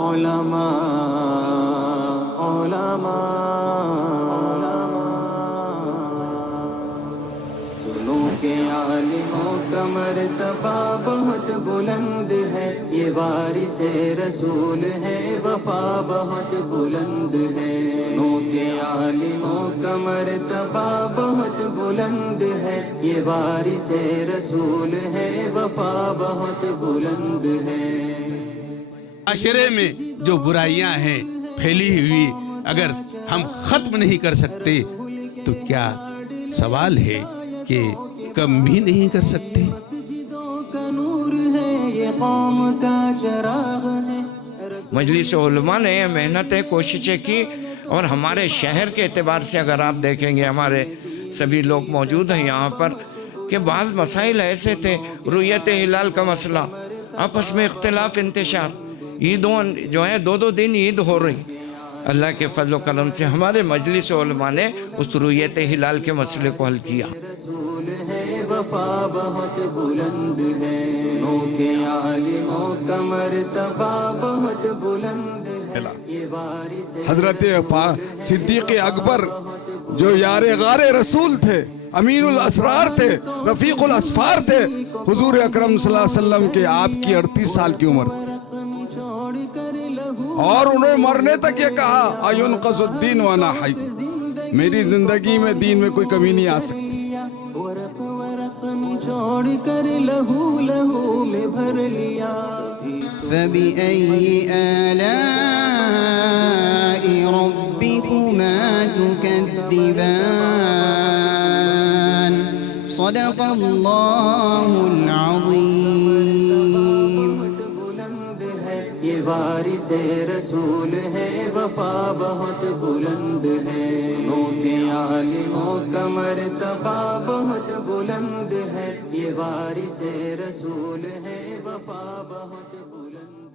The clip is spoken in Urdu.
علماء سنو کہ عالموں کا مرتبہ بہت بلند ہے، یہ وارث رسول ہے، وفا بہت بلند ہے۔ سنو کہ عالموں کا مرتبہ بہت بلند ہے، یہ وارث رسول ہے، وفا بہت بلند ہے۔ معاشرے میں جو برائیاں ہیں پھیلی ہوئی، اگر ہم ختم نہیں کر سکتے تو کیا سوال ہے کہ کم بھی نہیں کر سکتے؟ مسجدوں کا نور ہے، یہ قوم کا چراغ ہے۔ مجلس علماء نے یہ محنتیں کوششیں کی، اور ہمارے شہر کے اعتبار سے اگر آپ دیکھیں گے، ہمارے سبھی لوگ موجود ہیں یہاں پر، کہ بعض مسائل ایسے تھے، رؤیت ہلال کا مسئلہ، آپس میں اختلاف، انتشار، عیدوں جو ہے دو دن عید ہو رہی، اللہ کے فضل و کرم سے ہمارے مجلس علماء نے اس رؤیت ہلال کے مسئلے کو حل کیا۔ رسول ہے، وفا بہت بلند ہے، سنو کہ عالموں کا مرتبہ بہت بلند ہے، یہ وارث حضرت صدیق اکبر جو یار غار رسول تھے، امین الاسرار تھے، رفیق الاسفار تھے، حضور اکرم صلی اللہ علیہ وسلم کے آپ کی 38 سال کی عمر تھی، اور انہوں نے مرنے تک یہ کہا اَيُنْقَصُ الدِّينُ وَأَنَا حَيٌّ، میری زندگی میں دین میں کوئی کمی نہیں آ سکتی۔ ورق نچوڑ کر لہو میں بھر لیا۔ فَبِأَيِّ آلَاءِ رَبِّكُمَا تُكَذِّبَانِ صدق اللہ العظیم۔ یہ وارث رسول ہے، وفا بہت بلند ہے، سنو کہ عالموں کا مرتبہ بہت بلند ہے، یہ وارث رسول ہے، وفا بہت بلند